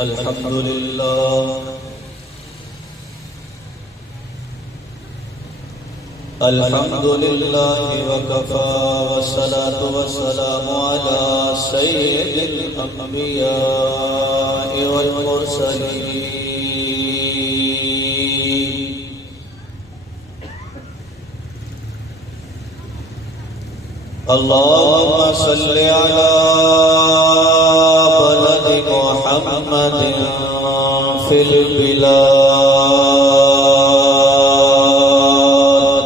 الحمد لله الحمد لله وكفى والصلاة والسلام على سيد الأنبياء والمرسلين اللهم صل على بلد محمد في البلاد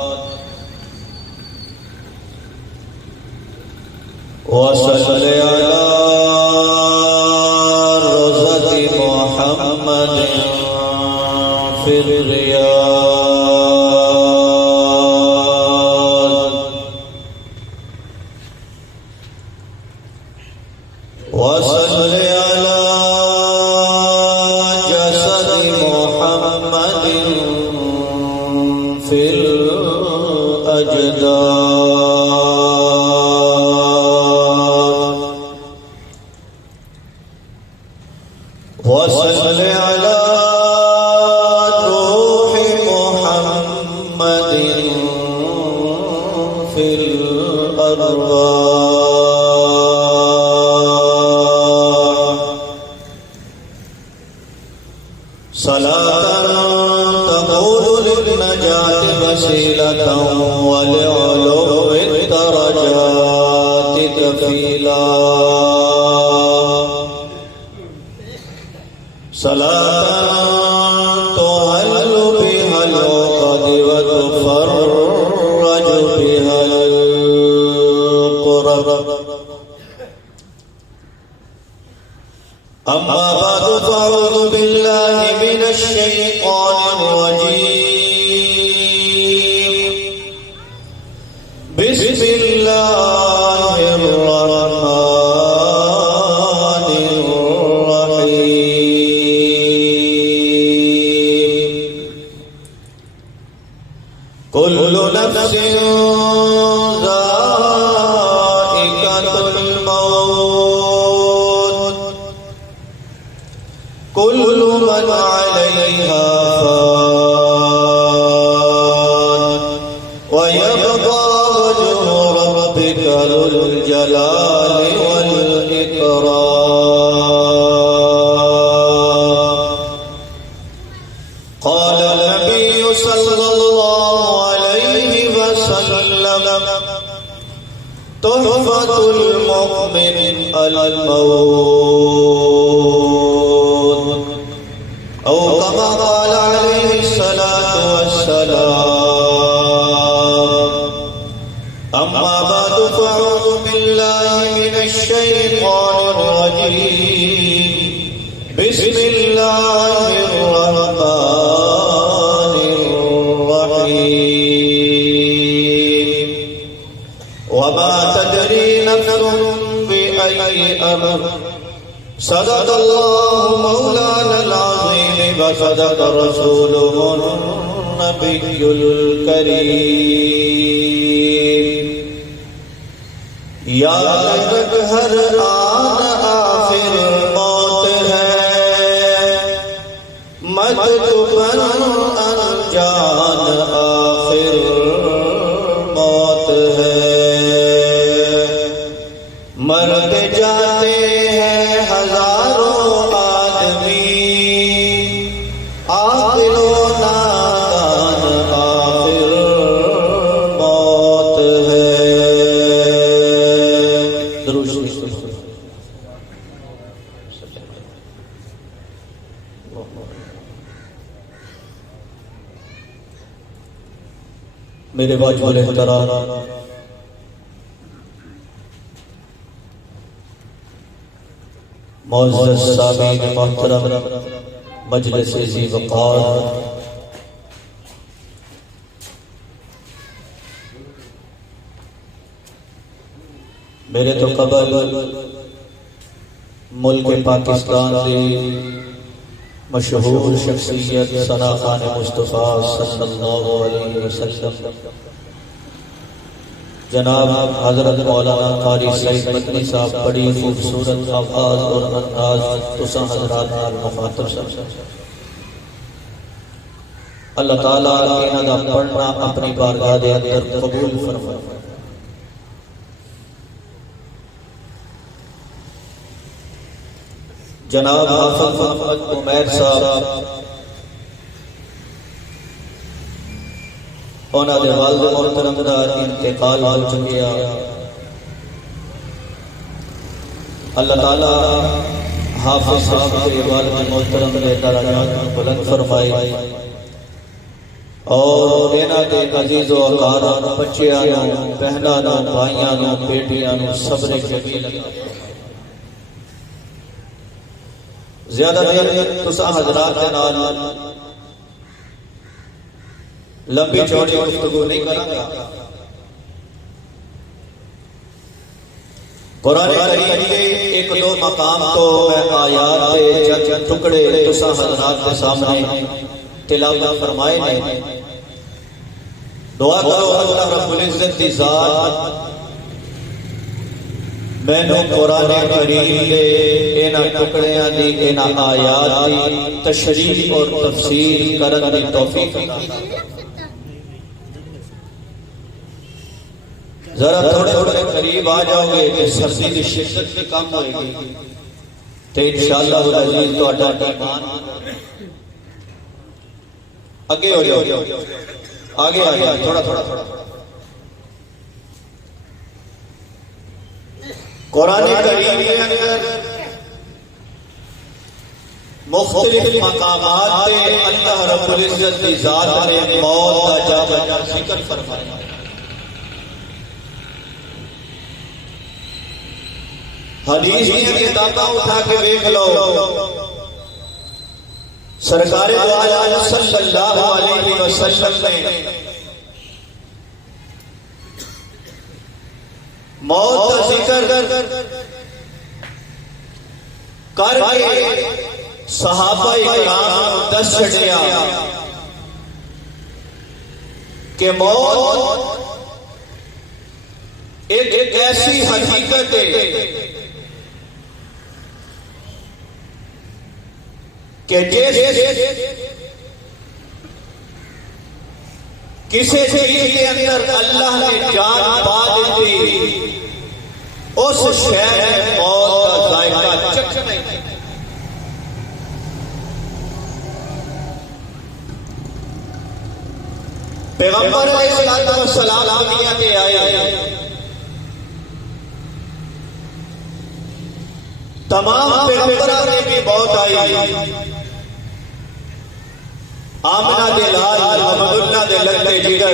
وصل على روضة محمد في الرياض وصل على جسد محمد في الأجداد وصل على روح محمد في الأرواح صلاة تقود للنجاة وسيلة ولعلو الدرجات كفيلا صلاة تهل بها العقد وتفرج بها الكرب أما بعد فأعوذ بالله من الشيطان الرجيم بسم الله الرحمن الرحيم كل نفس ذائقة الموت كل من عليها فان ويبقى وجه ربك ذو الجلال والإكرام قال النبي صلى الله عليه وسلم تحفة المؤمن الموت أو كما قال عليه الصلاة والسلام أما بعد فأعوذ بالله من الشيطان الرجيم بسم الله الرحمن الرحيم وما تدري نفس بأي أمر صدق الله مولانا العظيم وصدق رسوله النبي الكريم یاد رکھ ہر آن آخر موت ہے مت بن انجان آخر موت ہے مرد جاتے ہیں ہزاروں آدمی عاقل و نادان آخر موت ہے میرے واجب الاحترام معزز سامعین محترم مجلس ذی وقار میرے تو قبل ملک پاکستان سے مشہور شخصیت ثنا خان مصطفیٰ صلی اللہ علیہ وسلم جناب حضرت مولانا قاری سعید مدنی صاحب بڑی خوبصورت آواز اور انداز تساں حضرات نال مخاطب سن۔ اللہ تعالیٰ انہاں دا پڑھنا اپنی بارگاہ دے اندر قبول فرمائے۔ جناب حافظ محمد عمیر صاحب انہاں دے والد محترم دا انتقال ہو چکیا، اللہ تعالیٰ حافظ صاحب کے والد محترم دے درجات کو بلند فرمائے اور انہاں دے عزیز و اقارب بچیاں نوں، بہناں نوں، بھائیاں نوں، بیٹیاں نوں صبر جمیل عطا فرمائے۔ زیادہ دیر تساں حضرات دے نال لمبی چوڑی گفتگو نہیں کروں گا۔ قرآن کریم کے ایک دو مقام تو میں آیات کے چند ٹکڑے تساں حضرات کے سامنے تلاوت فرمائے ہیں۔ دعا کرو اللہ رب العزت کی ذات میں نے قرآن کریم کے انہاں ٹکڑیاں دی، انہاں آیات دی تشریح اور تفسیر کرن دی توفیق عطا فرمائے۔ ذرا تھوڑے تھوڑے قریب آ جاؤ گے کہ سردی کی شدت بھی کم ہوئے گی تو انشاءاللہ العزیز تہاڈا ایمان آگے ہو جاؤ، آگے آ جاؤ، تھوڑا تھوڑا تھوڑا۔ قرآن کریم کے اندر مختلف مقامات پہ اللہ رب العزت کی ذات نے موت کا جا بجا ذکر فرمایا۔ حدیث کی کتاباں اٹھا کے دیکھ لو، سرکار دو عالم صلی اللہ علیہ وسلم نے موت کا ذکر کر کے صحابہ اکرام دس چھڑیا کہ موت ایک ایسی حقیقت ہے کہ کسی چیز کے اندر اللہ نے جان پا دیتی اس شہر میں موت کا ذائقہ چکھنا ہی۔ پیغمبر علیہ السلام دنیا کے آئے، تمام پیغمبروں نے بھی موت آئی، آمنہ دے لال محمد دے لگتے جگر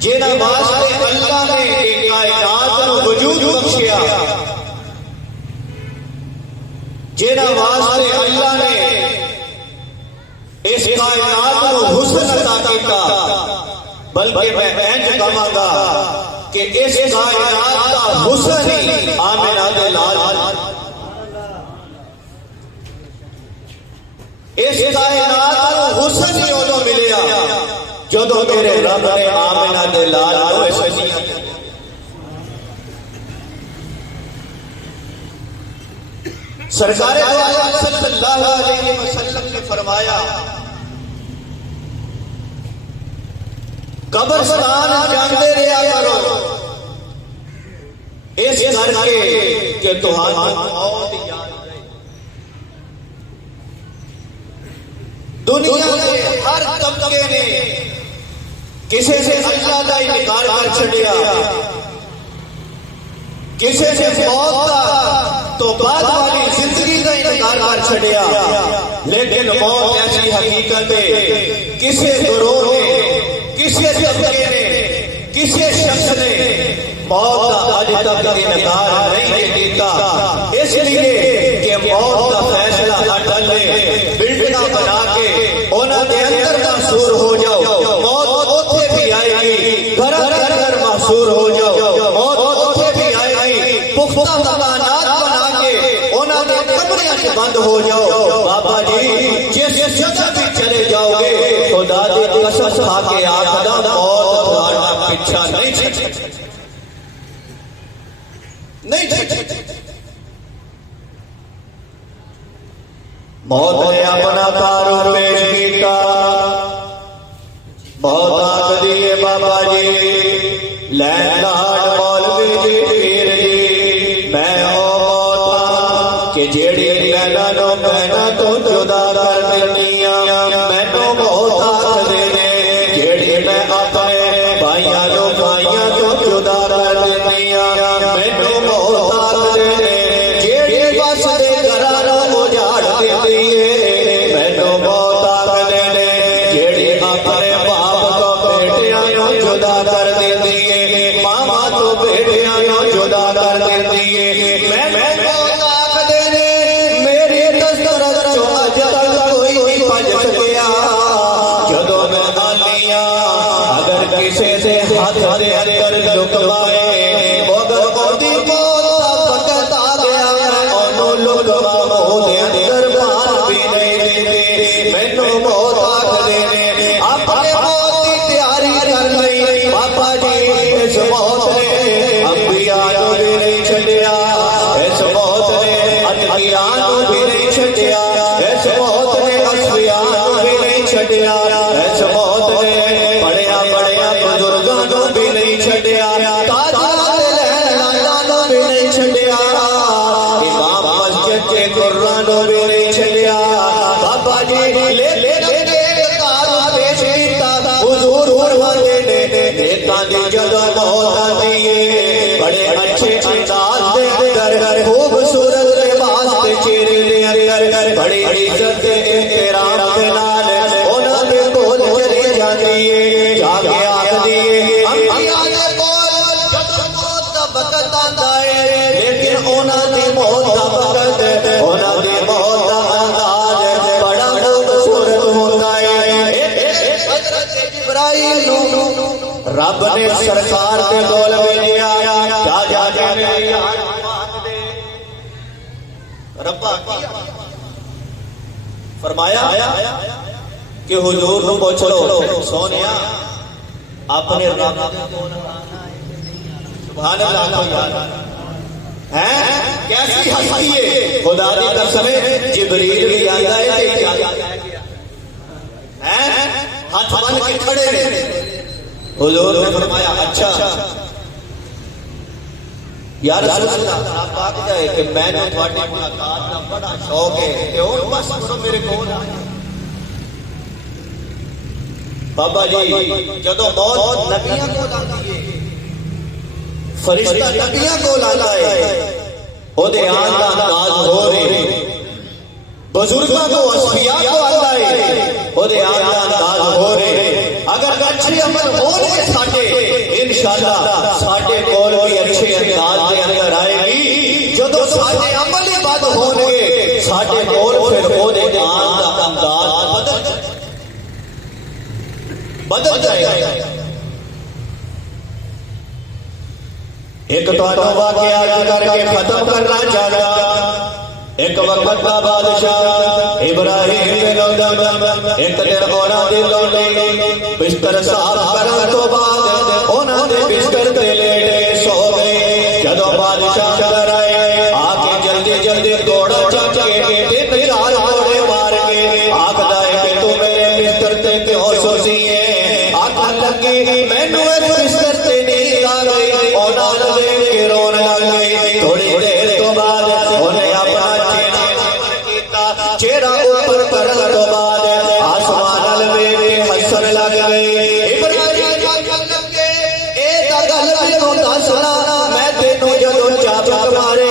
جنہاں واسطے اللہ نے کائنات کو وجود بخشیا، جنہاں واسطے اللہ نے اس کائنات کو حسن عطا کیتا، بلکہ میں انج کہاں گا کہ اس کائنات کا حسن ہی آمنہ دے لال، اس کائنات کو حسن ہی ادو ملیا جدو میرے رب نے آمنہ دے لال کو اس دنیا دے۔ سرکار دو عالم صلی اللہ علیہ وسلم نے فرمایا قبرستان جاندے رہا کرو اس گھر کے کہ تہاڈی موت یاد رہے۔ دنیا کے ہر طبقے نے کسی سے اللہ کا انکار کر چھڑیا، کسی سے موت کا تو بعد والی زندگی کا انکار کر چھڑیا، لیکن موت ایسی حقیقت ہے کسی گروہ نے، کسی طبقے نے، کسی شخص نے موت کا آج تک انکار نہیں دیتا، اس لیے کہ موت کا فیصلہ اٹل ہے۔ بلڈنگاں بنا کے انہاں دے اندر محصور ہو جاؤ، موت اوتھے بھی آئے گی، گھر گھر محصور ہو جاؤ، موت اوتھے بھی آئے گی، پختہ مکانات بنا کے انہاں دے کمریاں سے بند ہو جاؤ۔ بابا جی جس جگہ بھی چلے جاؤ گے خدا دی قسم کھا کے آکھدا موت تہاڈا پیچھا نہیں موت نے اپنا کارو پیش کیتا موت آکھ دیے بابا جی لین لاڈ مولوی جی پیر جی میں او موت کہ جیڑی لینا نو کہنا تو جدا کر دنیا مینوں موت آکھ دینے جیڑی میں اپنے بھائیاں نو بھائیاں تو جدا کر دنیا مینوں موت آکھ دینے جیڑی بس دے گھراں نو اجاڑ دیندی ہے مینوں موت آکھ دینے جیڑی اپنے باپ تو بیٹیاں نو جدا کر دیندی ہے ماما تو بیٹیاں نو جدا کر دیندی ہے میں موت آکھ دینے میری دسترس چوں اج تک کوئی نہیں بچ سکیا جدوں میں آنیا اگر کسے دے ہاتھ دے اندر لکمائے اگر اودی موت دا وقت آ گیا اونوں لکما منہ دے اندر بان بھی نہیں دیندے مینوں موت آکھ دینے اپنے موت دی تیاری کر لئی بابا جی اس موت نے انبیاء نوں بھی نہیں چھڈیا اس موت نے انبیاء نوں بھی نہیں چھڈیا اس موت نے اصفیاء نوں بھی نہیں چھڈیا اس موت نے بڑیاں بڑیاں بزرگاں نوں بھی نہیں چھڈیا تاجاں تے لہراں نوں بھی نہیں چھڈیا امام مسجد کے قرآن نوں بھی نہیں چھڈیا بابا جی لے کارو پیش کیتا حضور فرماندے نے نیکاں دی جدوں موت آندی ہے بڑے اچھے انداز دے اندر خوبصورت لباس تے چہرے دے اندر بڑی عزت تے احترام دے نال انہاں دے کول چلی جاندی ہے جا کے آکھدی ہے انبیاء دے کول جدوں موت دا وقت آندا ہے لیکن انہاں دی موت دا وقت انہاں دی موت دا انداز بڑا خوبصورت ہوندا ہے حضرت جبرائیل نوں رب نے سرکار دے کول بھیجیا جا کے میری آنکھ پاک دے ربا کیا فرمایا کہ حضور نوں پوچھ لو سونیا اپنے رب دے کول سبحان اللہ ہیں کیسی ہستی ہے خدا دی قسم جبریل بھی آندا ہے ہیں ہاتھ بن کے کھڑے نے حضور نے فرمایا اچھا یا رسول اللہ آپ آکھ جائے کہ میں نے تھوڑی ملاقات کا بڑا شوق ہے کہ اور بس کرو میرے کول آ بابا جی جدوں موت نبیاں کول آندی ہے فرشتہ نبیاں کول آندا ہے او دے آن دا انداز ہو رہے بزرگاں کو اصفیاء کو آندا ہے او دے آن دا انداز ہو رہے اگر اچھے عمل ہون گے ساڈے انشاءاللہ ساڈے کول بھی اچھے انداز دے اندر آئے گی جدوں ساڈے عمل ہی بد ہون گے ساڈے کول پھر او دے آن دا انداز بدل جائے گا ایک تانوں واقعہ کر کے ختم کرنا چاہتا ایک وقت کا بادشاہ ابراہیم دے لونڈا ایک دن اونا دے لونڈے بستر صاف کرن تو بعد اونا دے بستر تے لیٹے سو گئے جدوں بادشاہ اندر آئے آکے جلدی جلدی دوڑا چک کے تین چار کوڑے مار کے آکھدا ہے کہ تو میرے بستر تے کیوں سوسی ہے آکھن لگی مینوں اس بستر تے نیند آ گئی اونا دے کے رون لگ گئی تھوڑی دیر تو بعد انہیں اپنا چہرہ اوپر کرن تو بعد آسمان ال ویکھ کے ہسن لگ گئے ابراہیم آکھن لگے اے تا گل مینوں دسنا میں تینوں جدوں چابک مارے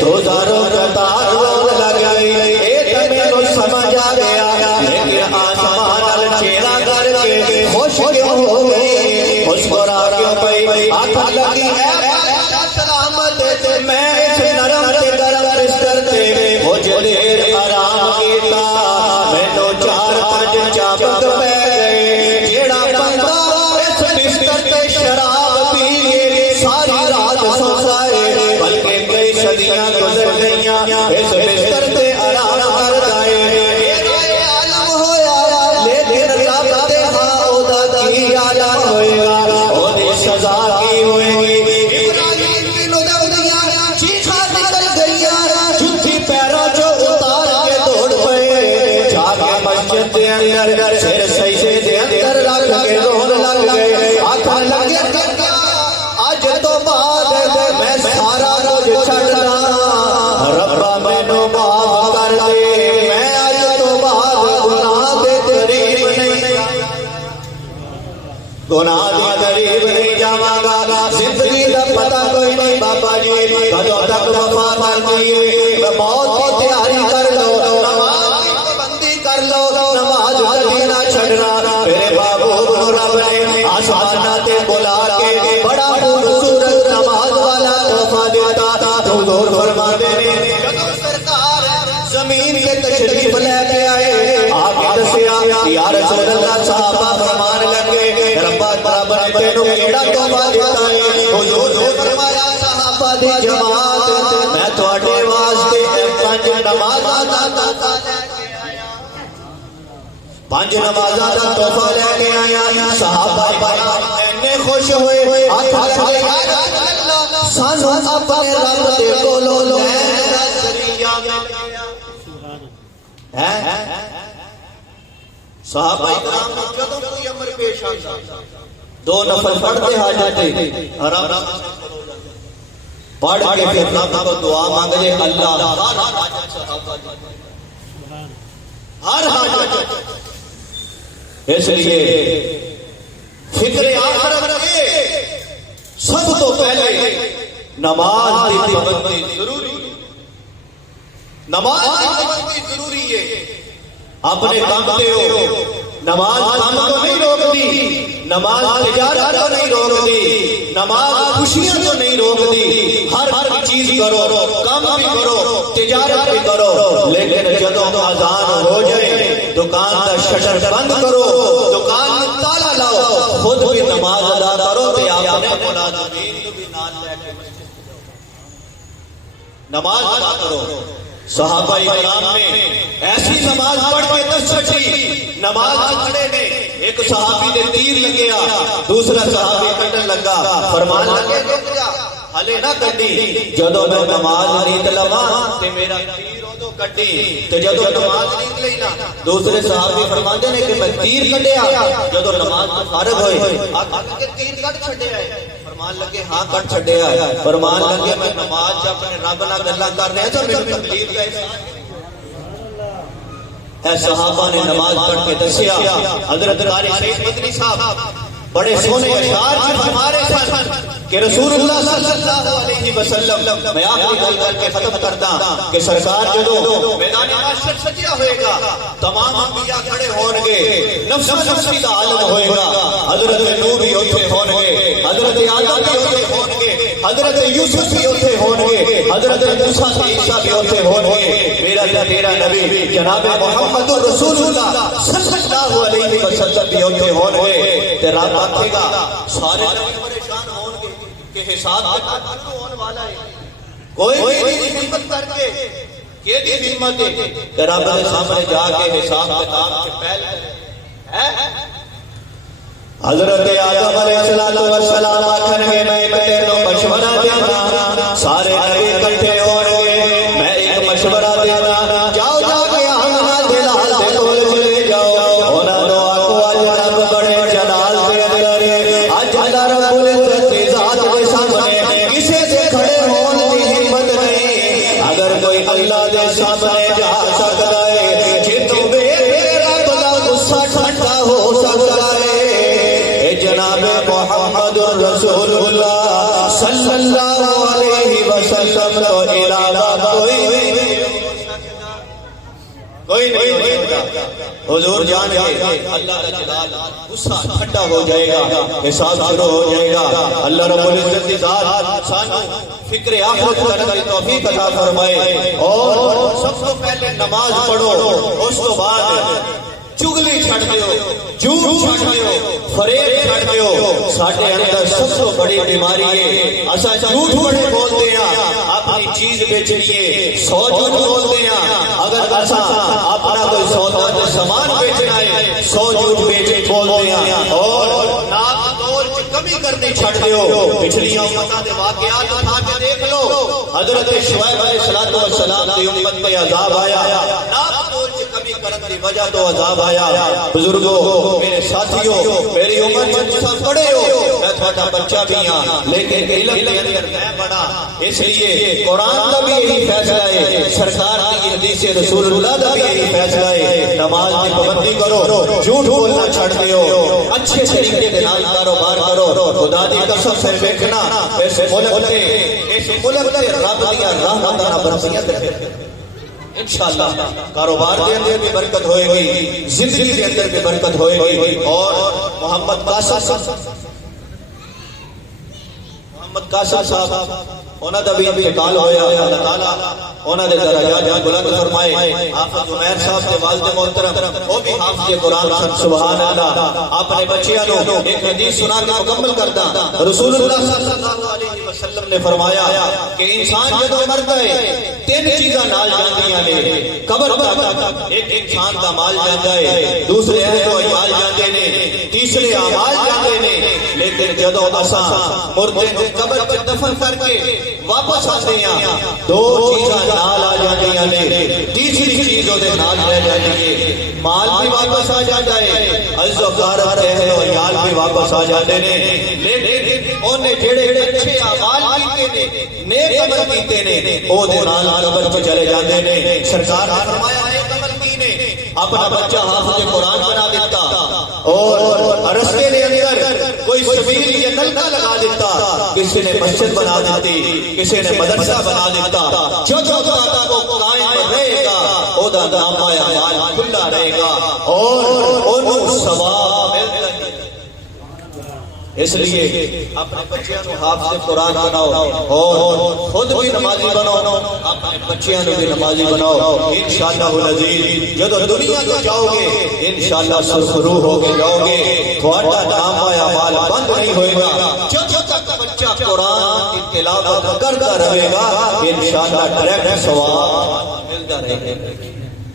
تو زاروں قطار رون لگ گئی اے تے مینوں سمجھ آ گیا لیکن آسمان ال چہرہ کر کے خوش کیوں ہو گئی مسکرا کیوں پئی آکھن لگی اے سلامت میں اس نرم تے گرم بستر تے کچھ دیر آرام کیتا مینوں چار پانچ چابک پہ گئے جیڑا بندہ اس بستر تے شراب پی ساری رات سو جائے بلکہ کئی صدیاں گزر گئیاں اس بستر تے آرام کر جائے عالم ہویا لیکن رب دے ہاں او دا کی عالم ہوئے گا او دی سزا کی ہوئے گی ابراہیم بن ادویہ گناہ دی قریب نہیں جاواں گا زندگی دا پتہ کوئی نہیں بابا جی کدوں تک وفا کرنی ہے موت کی تیاری کر لو نماز کی پابندی کر لو نماز کبھی نہ چھڈنا میرے بابو رب نے آسماناں تے بلا کے بڑا خوبصورت نماز والا تحفہ دیتا حضور فرماتے ہیں جدوں سرکار زمین کے تشریف لے کے آئے آپ نے دسیا یا رسول اللہ صحابہ فرمان لگے ربا برابر تینوں کیڑا تحفہ دیتا ہے حضور نے فرمایا صحابہ دی جماعت میں تواڈے واسطے پنج نمازاں دا تحفہ لے کے آیا پنج نمازاں دا تحفہ لے کے آیا صحابہ کرام اینے خوش ہوئے ہاتھ لگے یا رسول اللہ سانو اپنے رب دے کولوں لین دا ذریعہ مل گیا صحابہ کرام جدوں کوئی امر پیش آتا دو نفل پڑھتے حاجت آرام پڑھ کے پھر رب کو دعا مانگ لے اللہ ہر حاجت اس لیے فکر آخرت کے سب تو پہلے نماز کی پابندی ضروری نماز کی پابندی ضروری ہے اپنے کام پہ ہو نماز کام کو نہیں روکتی نماز تجارت کو نہیں روکتی نماز خوشیاں کو نہیں روکتی ہر چیز کرو کام بھی کرو تجارت بھی کرو لیکن جدوں اذان ہو جائے دکان کا شٹر بند کرو دکان میں تالا لاؤ خود بھی نماز ادا کرو کہ آپ نے ملازمین کو بھی نال لے کے مسجد نماز ادا کرو صحابہ کرام نے ایسی نماز پڑھ کے تشہد نماز کھڑے نے ایک صحابی نے تیر لگیا دوسرا صحابی کٹن لگا فرمان لگے رک جا ہلے نہ کٹی جدوں میں نماز نیت لواں تے میرا تیر اودوں کٹی تے جدوں نماز نیت لئی نا دوسرے صحابی فرماندے نے کہ میں تیر کٹیا جدوں نماز تو فارغ ہوئے آکھن کہ تیر کٹ چھڈیا ہے فرمان لگے ہاں کٹ چھڈیا ہے فرمان لگے میں نماز چ اپنے رب نال گلاں کر رہا تو میری تکلیف کا احساس صحابہ نے نماز پڑھ کے دسیا حضرت قاری سعید مدنی صاحب بڑے سونے اشعار میں فرما رہے سن کہ رسول اللہ صلی اللہ علیہ وسلم میں آپ کی گل کر کے ختم کرتا کہ سرکار جدوں میدان محشر سجیا ہوئے گا تمام انبیاء کھڑے ہون گے نفس نفسی کا عالم ہوئے گا حضرت نوح بھی اوتھے ہون گے حضرت آدم بھی اوتھے ہون گے حضرت یوسف بھی اوتھے ہون گے حضرت موسیٰ عیسیٰ بھی اوتھے ہون گے میرا تیرا نبی جناب محمد رسول اللہ صلی اللہ علیہ وسلم بھی اوتھے ہون گے تے رب آکھے گا سارے نبی پریشان ہون گے کہ حساب کتاب کیوں ہونے والا ہے کوئی بھی ہمت کر کے کیڑی ہمت ہے کہ رب کے سامنے جا کے حساب کتاب کے پہلے ہے حضرت آدم علیہ السلام آخر گے میں تینوں مشورہ دینا سارے نبی اکٹھے ہون گے میں ایک مشورہ دینا جاؤ جا کے آمنہ دلال دے کول چلے جاؤ انہاں نو آکھو اج رب بڑے جلال دے اندر اج اللہ رب العزت کی ذات دے سامنے کسے دے کھڑے ہون دی ہمت نہیں اگر کوئی اللہ دے سامنے جا سکدا ہے جتوں بے رب دا غصہ ٹھنڈا ہو سکدا ہے جناب محمد رسول اللہ صلی اللہ علیہ وسلم تو علاوہ کوئی نہیں ہوتا حضور جان گے اللہ کا جلال غصہ ٹھنڈا ہو جائے گا حساب شروع ہو جائے گا اللہ رب العزت کی ذات سانو فکر آخرت کرنے کی توفیق عطا فرمائے اور سب سے پہلے نماز پڑھو اس تو بعد چگلی چھڑ دیو جھوٹ چھڑ دیو فریب چھڑ دیو ساڈے اندر سب سے بڑی بیماری ہے اسا جھوٹ بڑے بولتے ہیں اپنی چیز بیچنی ہے 100 جھوٹ بولتے ہیں اگر اسا اپنا کوئی سودا تے سامان بیچنا ہے 100 جھوٹ بیچ بولتے ہیں اور ناک تول چ کمی کرنی چھڑ دیو پچھلی امتاں دے واقعات اٹھا کے دیکھ لو حضرت شعیب علیہ السلام دی امت پہ عذاب آیا ناک تول چ کمی کرن دی وجہ تو عذاب آیا. بزرگوں میرے ساتھیوں میری عمر جتنا بڑے ہو میں تھوڑا بچہ بھی ہاں لیکن علم کے اندر میں بڑا. اس لیے قرآن کا بھی یہی فیصلہ ہے, سرکار کی حدیث رسول اللہ کا بھی یہی فیصلہ ہے. نماز کی پابندی کرو, جھوٹ بولنا چھڑ دیو, اچھے طریقے کے نال کاروبار کرو. خدا دی قسم سے دیکھنا اس ملک سے رب دیا رحمتاں برسیاں تے انشاءاللہ کاروبار کے اندر بھی برکت ہوئے گی, زندگی کے اندر بھی برکت ہوئے گی. اور محمد قاسم صاحب انہاں دا بھی انتقال ہویا, اللہ تعالیٰ انہاں دے درجات بلند فرمائے. حافظ عمیر صاحب کے والد محترم وہ بھی حافظ قرآن سن, سبحان اللہ. اپنے بچیاں نو ایک حدیث سنا کے مکمل کردا. رسول اللہ صلی اللہ علیہ وسلم نے فرمایا کہ انسان جدوں مردا ہے تین چیزاں نال جاندیاں نے قبر تک. ایک انسان دا مال جاندا ہے, دوسرے اہل و عیال جاندے نے, تیسرے اعمال جاندے نے. لیکن جدوں اساں مردے نو قبر وچ دفن کر کے واپس آتے ہیں دو چیزاں نال آ جاندیاں نے, تیسری چیز دے نال رہ جاندی ہے. مال بھی واپس آ جاتا ہے, عز و کرم اہل و عیال بھی واپس آ جاتے نے. لیکن اونے جڑے اچھے اعمال کیتے نے, نیک عمل کیتے نے, او دے نال قبر وچ چلے جاندے نے. سرکار نے فرمایا نیک عمل کینے اپنا بچہ حافظ قرآن بنا دیتا اور رستے کے اندر کوئی سبیل یا نلکا لگا دیتا, کسی نے مسجد بنا دیتی, کسی نے مدرسہ بنا دیتا. جو داتا کو قائم رہے گا او دا نام اعمال کھلا رہے گا اور انہوں ثواب ملتا ہے. اس لیے اپنے بچیاں کو حافظ قرآن بناؤ اور خود بھی نمازی بناؤ, اپنے بچیاں کو بھی نمازی بناؤ. انشاءاللہ العزیز جب دنیا کو جاؤ گے انشاءاللہ سرخرو ہو کے جاؤ گے, تھوڑا نام اعمال بند نہیں ہوئے گا. جب تک بچہ قرآن کی تلاوت کرتا رہے گا انشاءاللہ ڈائریکٹ ثواب ملتا رہے گا.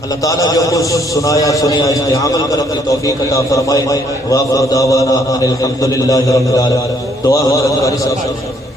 اللہ تعالیٰ جو کچھ سنایا سنیا اس پہ عمل کرنے کی توفیق عطا فرمائے. وآخر دعوانا ان الحمدللہ رب العالمین. دعا حضرت قاری صاحب